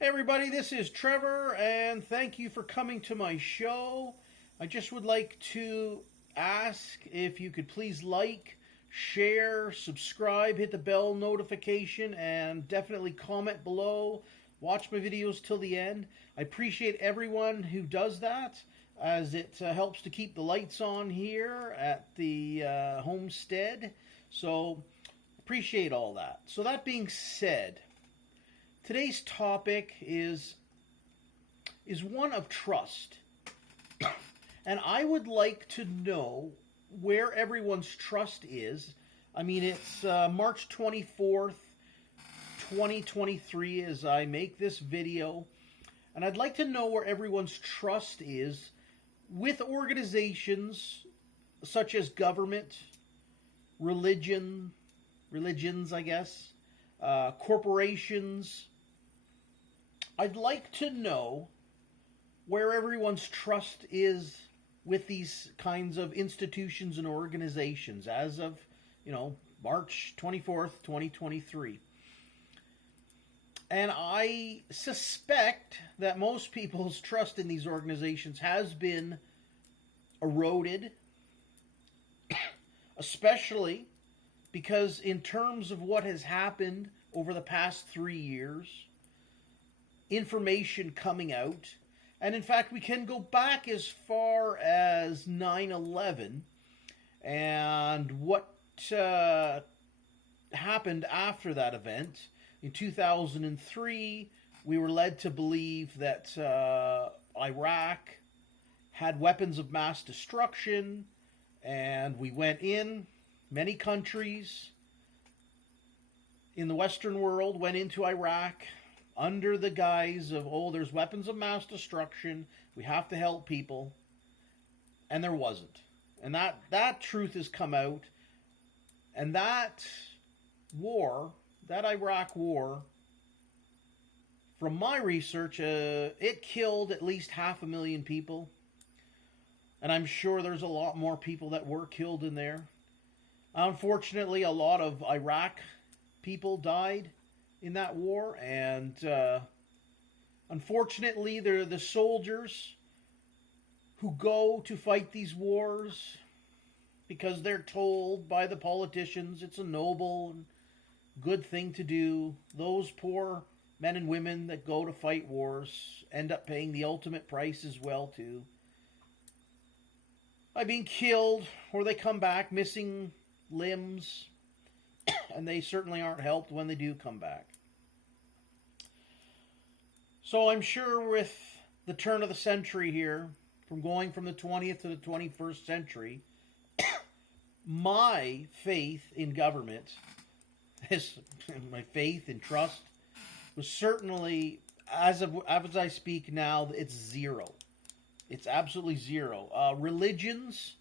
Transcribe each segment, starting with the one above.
Hey everybody, this is Trevor, and thank you for coming to my show. I just would like to ask if you could please like, share, subscribe, hit the bell notification, and definitely comment below. Watch my videos till the end. I appreciate everyone who does that, as it helps to keep the lights on here at the homestead. So, appreciate all that. So, that being said, today's topic is one of trust. And I would like to know where everyone's trust is. I mean, it's March 24th, 2023 as I make this video. And I'd like to know where everyone's trust is with organizations such as government, religions, I guess, corporations. I'd like to know where everyone's trust is with these kinds of institutions and organizations as of, March 24th, 2023. And I suspect that most people's trust in these organizations has been eroded, especially because in terms of what has happened over the past 3 years, information coming out, and in fact we can go back as far as 9/11 and what happened after that event. In 2003, we were led to believe that Iraq had weapons of mass destruction, and we went in. Many countries in the Western world went into Iraq under the guise of, there's weapons of mass destruction, we have to help people. And there wasn't. And that truth has come out. And that war, that Iraq war, from my research, it killed at least 500,000 people. And I'm sure there's a lot more people that were killed in there. Unfortunately, a lot of Iraq people died in that war, and unfortunately, they're the soldiers who go to fight these wars because they're told by the politicians it's a noble and good thing to do. Those poor men and women that go to fight wars end up paying the ultimate price as well too, by being killed, or they come back missing limbs, and they certainly aren't helped when they do come back. So I'm sure with the turn of the century here, from going from the 20th to the 21st century, my faith in government, my faith and trust, was certainly, as I speak now, it's zero. It's absolutely zero. Religions,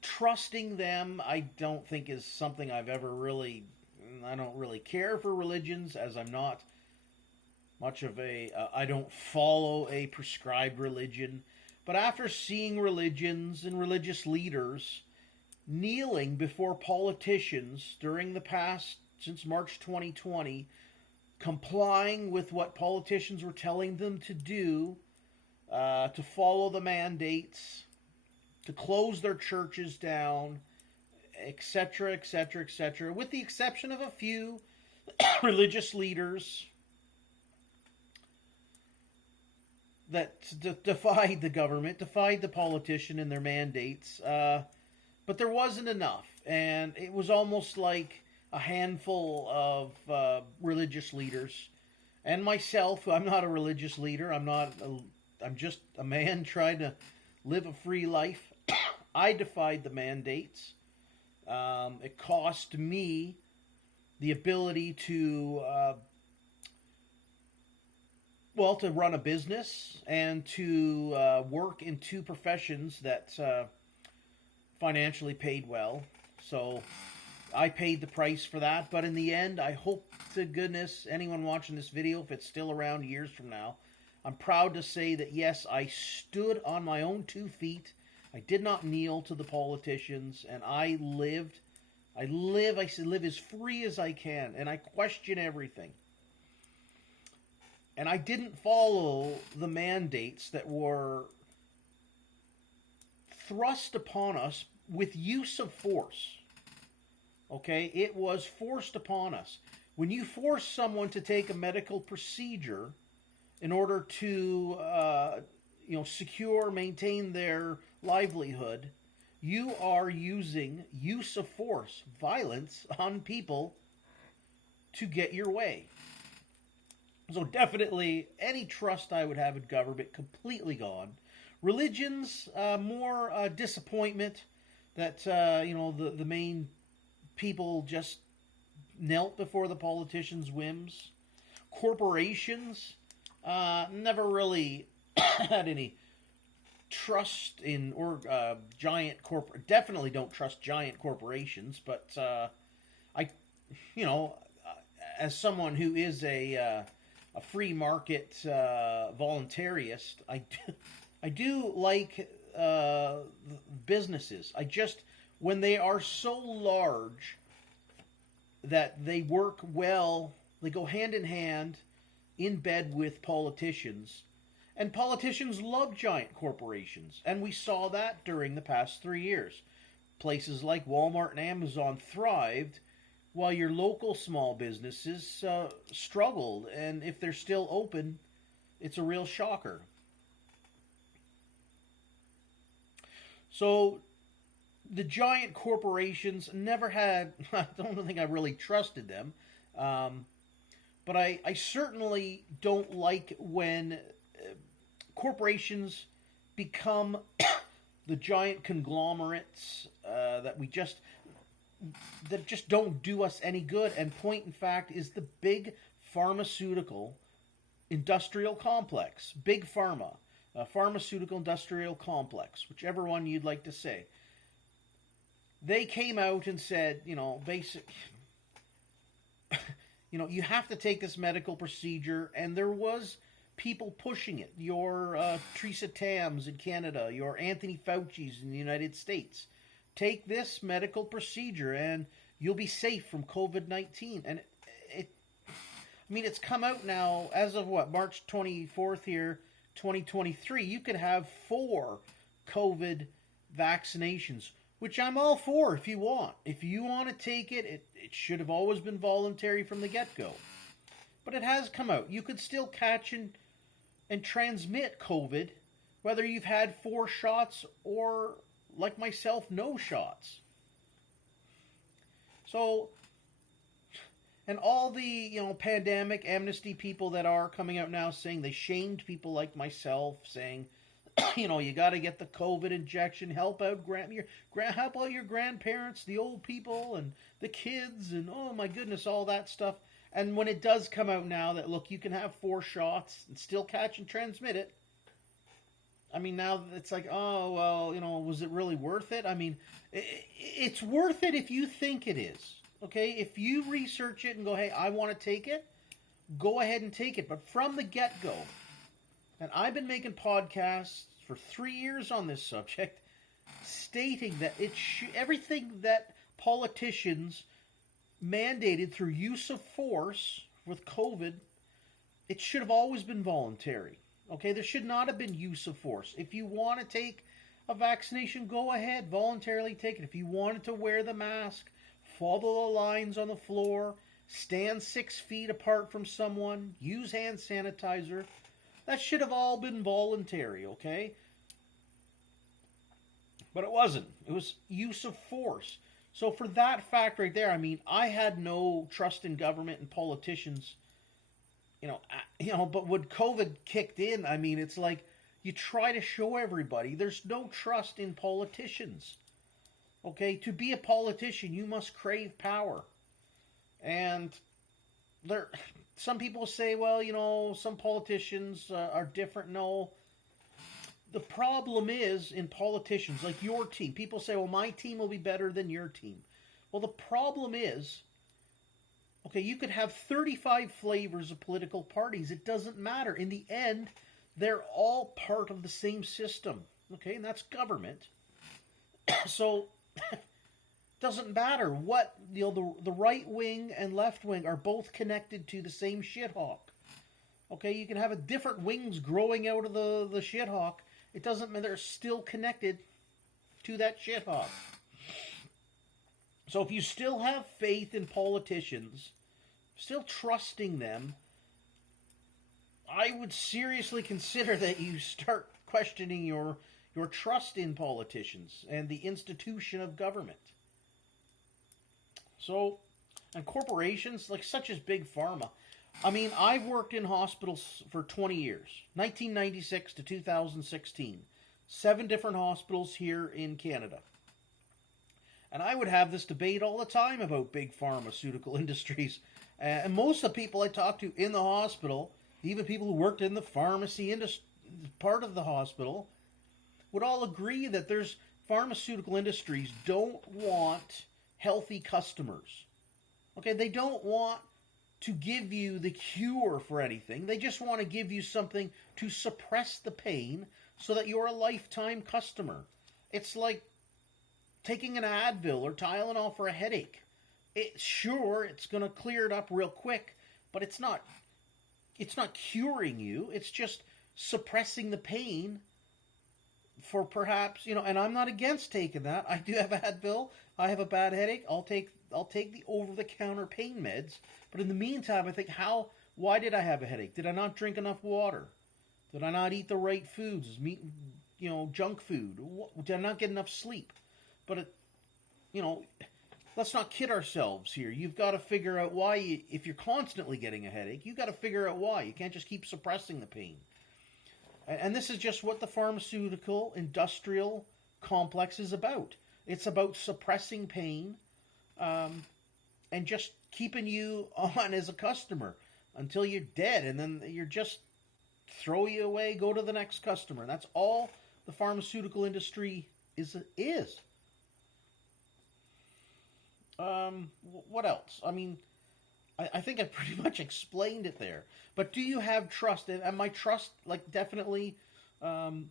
trusting them, I don't think is something I've ever really. I don't really care for religions, as I'm not much of I don't follow a prescribed religion. But after seeing religions and religious leaders kneeling before politicians during the past, since March 2020, complying with what politicians were telling them to do, to follow the mandates, to close their churches down, etc., etc., etc., with the exception of a few religious leaders that defied the government, defied the politician and their mandates. But there wasn't enough, and it was almost like a handful of religious leaders, and myself. I'm not a religious leader. I'm just a man trying to live a free life. I defied the mandates. It cost me the ability to to run a business and to work in two professions that financially paid well. So I paid the price for that. But in the end, I hope to goodness anyone watching this video, if it's still around years from now, I'm proud to say that yes, I stood on my own 2 feet. I did not kneel to the politicians, and I lived I said, live as free as I can, and I question everything. And I didn't follow the mandates that were thrust upon us with use of force. Okay? It was forced upon us. When you force someone to take a medical procedure in order to, secure, maintain their livelihood, you are using use of force, violence on people to get your way. So definitely, any trust I would have in government, completely gone. Religions, more disappointment that, the main people just knelt before the politicians' whims. Corporations, never really had any trust in giant corporate. Definitely don't trust giant corporations. But as someone who is a free market voluntarist, I do like businesses. When they are so large that they work well, they go hand in hand in bed with politicians. And politicians love giant corporations. And we saw that during the past 3 years. Places like Walmart and Amazon thrived while your local small businesses struggled. And if they're still open, it's a real shocker. So the giant corporations never had, I don't think I really trusted them. But I certainly don't like when corporations become the giant conglomerates that just don't do us any good. And point in fact is the big pharmaceutical industrial complex, big pharma, pharmaceutical industrial complex, whichever one you'd like to say. They came out and said, you have to take this medical procedure, and there was people pushing it. Your Theresa Tams in Canada, your Anthony Fauci's in the United States. Take this medical procedure and you'll be safe from COVID-19. And it's come out now as of March 24th here, 2023. You could have 4 COVID vaccinations, which I'm all for if you want. If you want to take it, it should have always been voluntary from the get-go. But it has come out. You could still catch and transmit COVID, whether you've had 4 shots or, like myself, no shots. So, and all the, pandemic amnesty people that are coming out now saying they shamed people like myself, saying, you got to get the COVID injection, help out your grandparents, the old people, and the kids, and oh my goodness, all that stuff. And when it does come out now that, look, you can have 4 shots and still catch and transmit it, now it's like, oh, well, was it really worth it? It's worth it if you think it is, okay? If you research it and go, hey, I want to take it, go ahead and take it. But from the get-go, and I've been making podcasts for 3 years on this subject, stating that everything that politicians mandated through use of force with COVID, it should have always been voluntary. Okay, there should not have been use of force. If you want to take a vaccination, go ahead, voluntarily take it. If you wanted to wear the mask, follow the lines on the floor, stand 6 feet apart from someone, use hand sanitizer, that should have all been voluntary, okay? But it wasn't. It was use of force. So for that fact right there, I had no trust in government and politicians, but when COVID kicked in, it's like you try to show everybody there's no trust in politicians. Okay, to be a politician, you must crave power. And some people say, well, some politicians are different. No. The problem is in politicians, like your team. People say, well, my team will be better than your team. Well, the problem is, okay, you could have 35 flavors of political parties. It doesn't matter. In the end, they're all part of the same system. Okay, and that's government. So, Doesn't matter what, the right wing and left wing are both connected to the same shithawk. Okay, you can have a different wings growing out of the shithawk. It doesn't mean they're still connected to that shithawk. So if you still have faith in politicians, still trusting them, I would seriously consider that you start questioning your trust in politicians and the institution of government. So, and corporations, like such as Big Pharma. I mean, I've worked in hospitals for 20 years, 1996 to 2016. 7 different hospitals here in Canada. And I would have this debate all the time about big pharmaceutical industries. And most of the people I talked to in the hospital, even people who worked in the pharmacy industry, part of the hospital, would all agree that there's pharmaceutical industries don't want healthy customers. Okay, they don't want to give you the cure for anything. They just want to give you something to suppress the pain so that you're a lifetime customer. It's like taking an Advil or Tylenol for a headache. It's going to clear it up real quick, but it's not curing you. It's just suppressing the pain for perhaps, and I'm not against taking that. I do have Advil. I have a bad headache. I'll take the over-the-counter pain meds. But in the meantime, I think, why did I have a headache? Did I not drink enough water? Did I not eat the right foods? Junk food? Did I not get enough sleep? But, let's not kid ourselves here. You've got to figure out why, if you're constantly getting a headache, you've got to figure out why. You can't just keep suppressing the pain. And this is just what the pharmaceutical industrial complex is about. It's about suppressing pain and just keeping you on as a customer until you're dead. And then you're just throw you away, go to the next customer. And that's all the pharmaceutical industry is. What else? I mean, I think I pretty much explained it there. But do you have trust? And my trust, definitely, and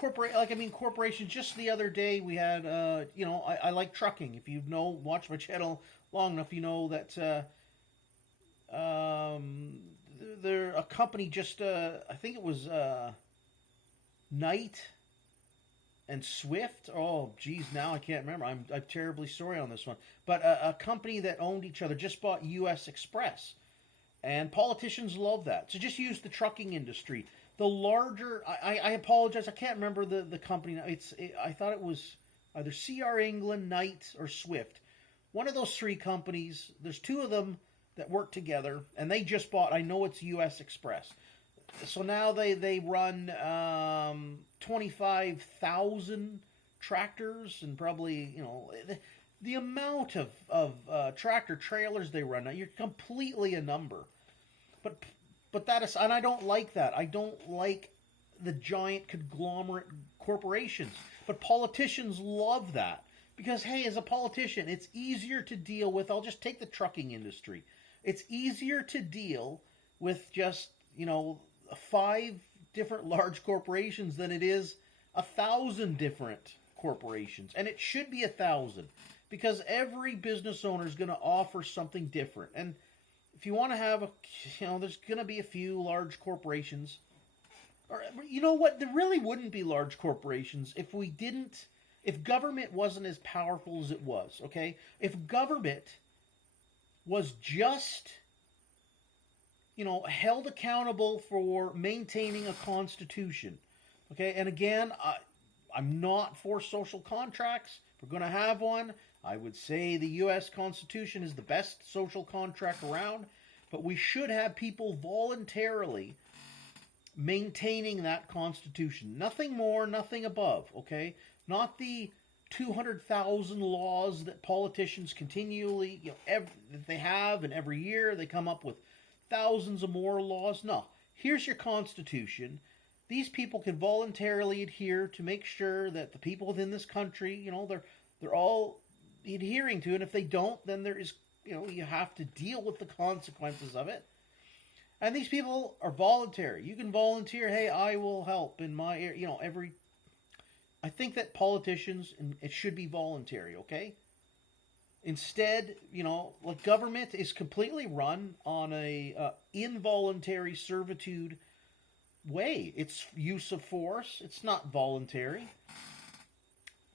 corporations. Just the other day we had, I like trucking. If you watch my channel long enough, you know that they're a company. Just I think it was Knight and Swift. Oh, geez, now I can't remember. I'm terribly sorry on this one. But a company that owned each other just bought U.S. Express. And politicians love that. So just use the trucking industry. The larger, I apologize, I can't remember the company. I thought it was either CR England, Knight, or Swift. One of those 3 companies, there's 2 of them that work together, and they just bought, I know it's U.S. Express. So now they run 25,000 tractors, and probably, the amount of tractor trailers they run now, you're completely a number. But that is, and I don't like that. I don't like the giant conglomerate corporations. But politicians love that. Because, hey, as a politician, it's easier to deal with, I'll just take the trucking industry. It's easier to deal with just, 5 different large corporations than it is 1,000 different corporations. And it should be 1,000. Because every business owner is going to offer something different. And if you want to have there's going to be a few large corporations. Or, you know what? There really wouldn't be large corporations if government wasn't as powerful as it was, okay? If government was just, held accountable for maintaining a constitution, okay? And again, I'm not for social contracts. If we're going to have one, I would say the U.S. Constitution is the best social contract around, but we should have people voluntarily maintaining that Constitution. Nothing more, nothing above, okay? Not the 200,000 laws that politicians continually, that they have, and every year they come up with thousands of more laws. No. Here's your Constitution. These people can voluntarily adhere to make sure that the people within this country, they're all adhering to it. And if they don't, then there is, you have to deal with the consequences of it. And these people are voluntary. You can volunteer, hey, I will help in my, I think that politicians, and it should be voluntary, okay? Instead, like government is completely run on a involuntary servitude way. It's use of force. It's not voluntary.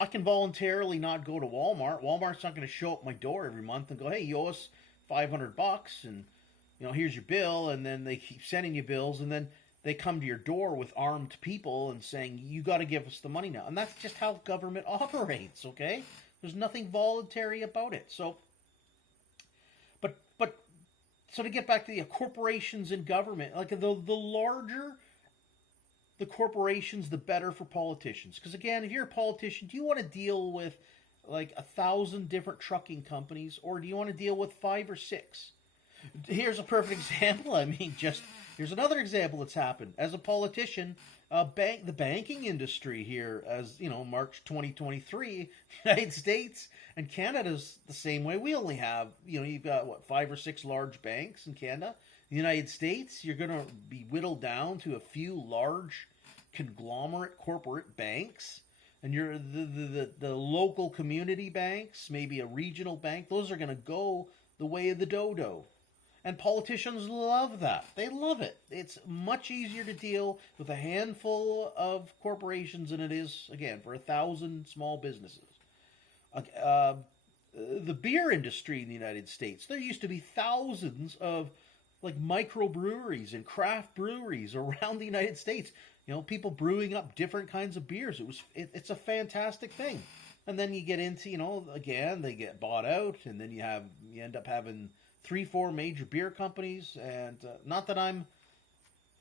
I can voluntarily not go to Walmart. Walmart's not going to show up my door every month and go, "Hey, you owe us $500, and here's your bill." And then they keep sending you bills, and then they come to your door with armed people and saying, "You got to give us the money now." And that's just how government operates. Okay, there's nothing voluntary about it. So, but so to get back to the corporations and government, like the larger the corporations, the better for politicians. Because again, if you're a politician, do you want to deal with like 1,000 different trucking companies, or do you want to deal with 5 or 6? Here's a perfect example. I mean, here's another example that's happened. As a politician, the banking industry here, as March 2023, United States and Canada's the same way. We only have, you've got 5 or 6 large banks in Canada. The United States, you're going to be whittled down to a few large conglomerate corporate banks, and you're the local community banks, maybe a regional bank. Those are going to go the way of the dodo. And politicians love that. They love it. It's much easier to deal with a handful of corporations than it is, again, for 1,000 small businesses. The beer industry in the United States, there used to be thousands of like microbreweries and craft breweries around the United States. People brewing up different kinds of beers. It's a fantastic thing. And then you get into, again, they get bought out, and then you end up having 3-4 major beer companies. And not that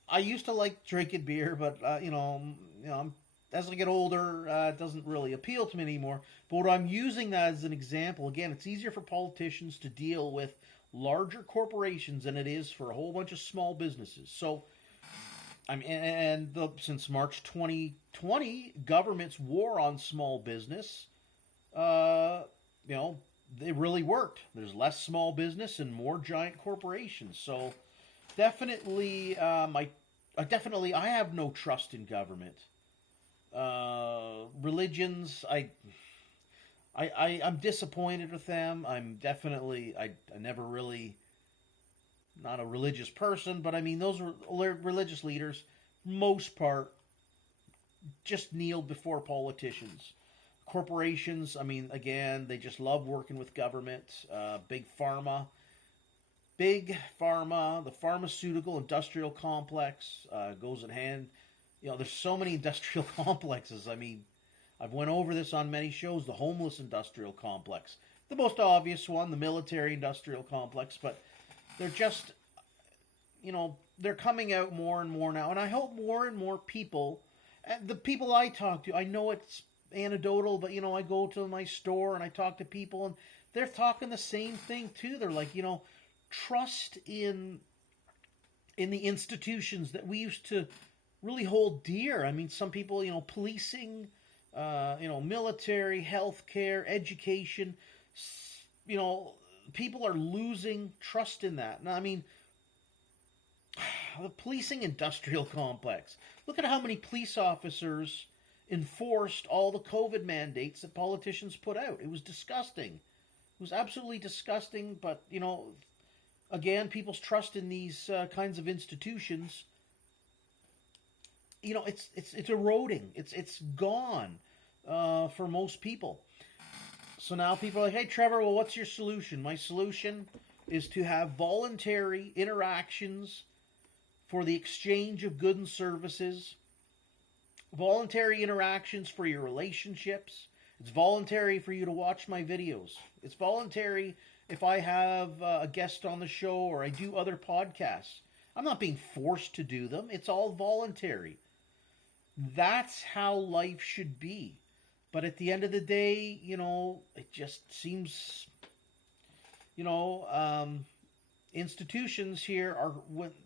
I used to like drinking beer, but as I get older, it doesn't really appeal to me anymore. But what I'm using that as an example, again, it's easier for politicians to deal with larger corporations than it is for a whole bunch of small businesses. So, since March 2020, government's war on small business, it really worked. There's less small business and more giant corporations. So, definitely, I have no trust in government. Religions, I'm disappointed with them. I'm definitely, I never really, not a religious person, but I mean, those religious leaders, most part, just kneeled before politicians. Corporations, I mean, again, they just love working with government. Big pharma, the pharmaceutical industrial complex goes in hand. There's so many industrial complexes. I mean, I've went over this on many shows. The homeless industrial complex, the most obvious one, the military industrial complex, but they're just, they're coming out more and more now. And I hope more and more people, the people I talk to, I know it's anecdotal, but, I go to my store and I talk to people and they're talking the same thing too. They're like, trust in the institutions that we used to really hold dear. I mean, some people, policing, military, healthcare, education, people are losing trust in that. Now, I mean, the policing industrial complex. Look at how many police officers enforced all the COVID mandates that politicians put out. It was disgusting. It was absolutely disgusting, but, again, people's trust in these kinds of institutions, it's eroding. It's gone for most people. So now people are like, "Hey, Trevor, well, what's your solution?" My solution is to have voluntary interactions for the exchange of goods and services, voluntary interactions for your relationships. It's voluntary for you to watch my videos. It's voluntary if I have a guest on the show or I do other podcasts. I'm not being forced to do them. It's all voluntary. That's how life should be. But at the end of the day, it just seems, institutions here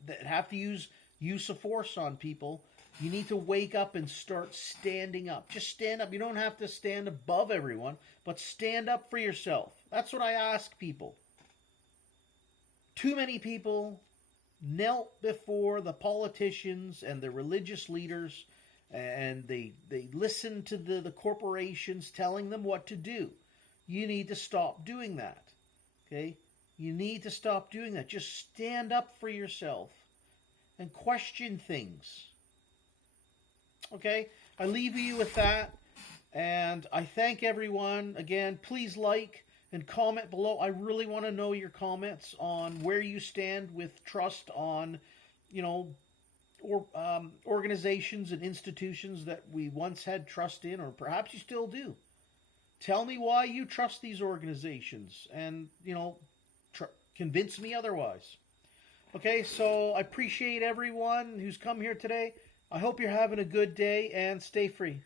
that have to use of force on people. You need to wake up and start standing up. Just stand up. You don't have to stand above everyone, but stand up for yourself. That's what I ask people. Too many people knelt before the politicians and the religious leaders and they listen to the corporations telling them what to do. You need to stop doing that. Okay? You need to stop doing that. Just stand up for yourself and question things. Okay? I leave you with that. And I thank everyone. Again, please like and comment below. I really want to know your comments on where you stand with trust on, organizations and institutions that we once had trust in, or perhaps you still do. Tell me why you trust these organizations and, convince me otherwise. Okay, so I appreciate everyone who's come here today. I hope you're having a good day and stay free.